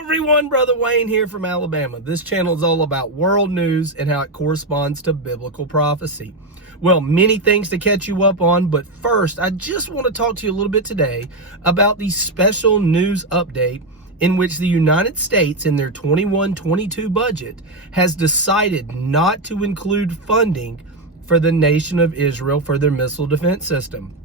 Everyone, Brother Wayne here from Alabama. This channel is all about world news and how it corresponds to biblical prophecy. Well, many things to catch you up on, but first, I just want to talk to you a little bit today about the special news update in which the United States in their 21-22 budget has decided not to include funding for the nation of Israel for their missile defense system.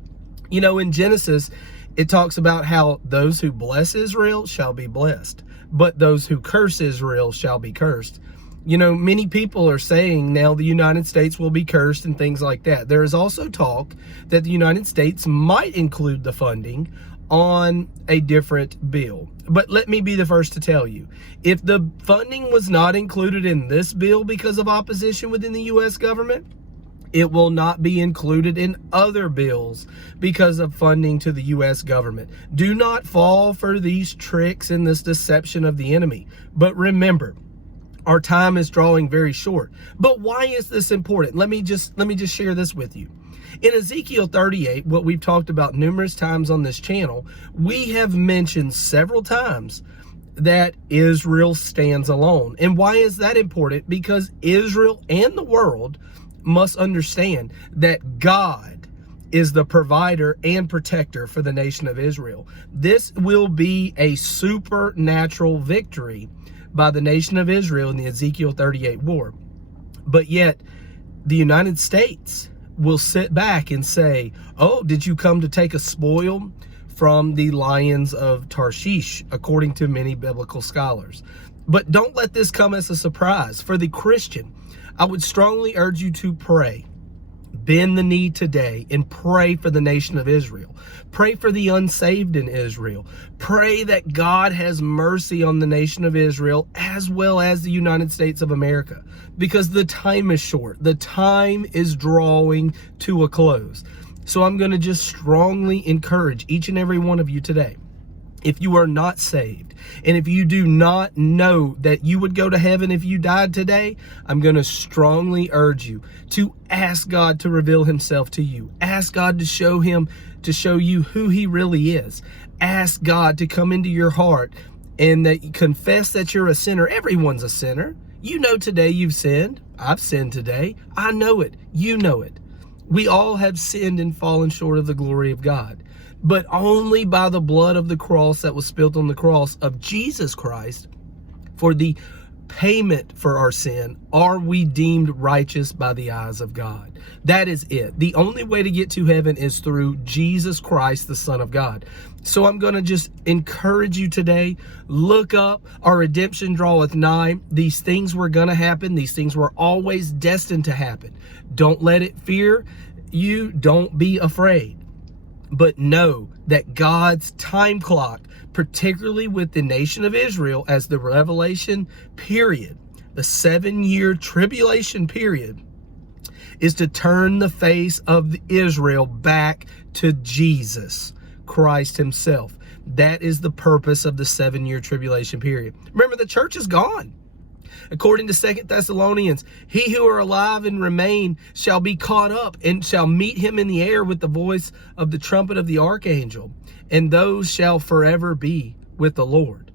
You know, in Genesis, it talks about how those who bless Israel shall be blessed, but those who curse Israel shall be cursed. You know, many people are saying now the United States will be cursed and things like that. There is also talk that the United States might include the funding on a different bill. But let me be the first to tell you, if the funding was not included in this bill because of opposition within the U.S. government, it will not be included in other bills because of funding to the U.S. government. Do not fall for these tricks and this deception of the enemy. But remember, our time is drawing very short. But why is this important? Let me just share this with you. In Ezekiel 38, what we've talked about numerous times on this channel, we have mentioned several times that Israel stands alone. And why is that important? Because Israel and the world must understand that God is the provider and protector for the nation of Israel. This will be a supernatural victory by the nation of Israel in the Ezekiel 38 war. But yet, the United States will sit back and say, oh, did you come to take a spoil from the lions of Tarshish, according to many biblical scholars? But don't let this come as a surprise. For the Christian, I would strongly urge you to pray. Bend the knee today and pray for the nation of Israel. Pray for the unsaved in Israel. Pray that God has mercy on the nation of Israel as well as the United States of America, because the time is short. The time is drawing to a close. So I'm going to just strongly encourage each and every one of you today. If you are not saved, and if you do not know that you would go to heaven if you died today, I'm going to strongly urge you to ask God to reveal himself to you. Ask God to show you who he really is. Ask God to come into your heart and that you confess that you're a sinner. Everyone's a sinner. You know today you've sinned. I've sinned today. I know it. You know it. We all have sinned and fallen short of the glory of God. But only by the blood of the cross that was spilled on the cross of Jesus Christ for the payment for our sin are we deemed righteous by the eyes of God. That is it. The only way to get to heaven is through Jesus Christ, the Son of God. So I'm going to just encourage you today, look up, our redemption draweth nigh. These things were going to happen. These things were always destined to happen. Don't let it fear you. Don't be afraid. But know that God's time clock, particularly with the nation of Israel as the Revelation period, the 7-year tribulation period, is to turn the face of Israel back to Jesus Christ himself. That is the purpose of the 7-year tribulation period. Remember, the church is gone. According to 2 Thessalonians, he who are alive and remain shall be caught up and shall meet him in the air with the voice of the trumpet of the archangel, and those shall forever be with the Lord.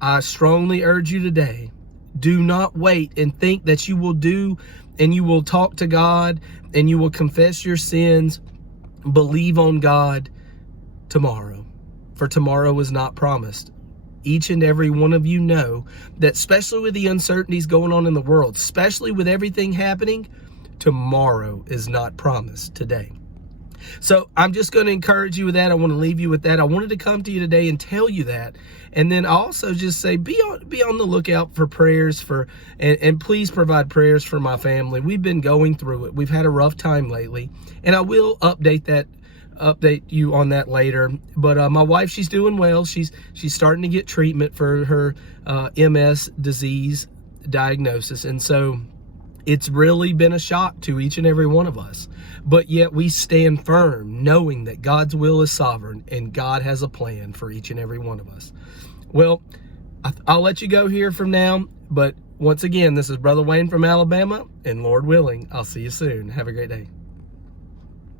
I strongly urge you today, do not wait and think that you will do and you will talk to God and you will confess your sins. Believe on God tomorrow, for tomorrow is not promised. Each and every one of you know that, especially with the uncertainties going on in the world, especially with everything happening, tomorrow is not promised today. So I'm just going to encourage you with that. I want to leave you with that. I wanted to come to you today and tell you that. And then also just say, be on the lookout for prayers and please provide prayers for my family. We've been going through it. We've had a rough time lately, and I will update you on that later. But my wife, she's doing well. She's starting to get treatment for her MS disease diagnosis, and so it's really been a shock to each and every one of us. But yet we stand firm, knowing that God's will is sovereign and God has a plan for each and every one of us. Well, I'll let you go here from now. But once again, this is Brother Wayne from Alabama, and Lord willing, I'll see you soon. Have a great day.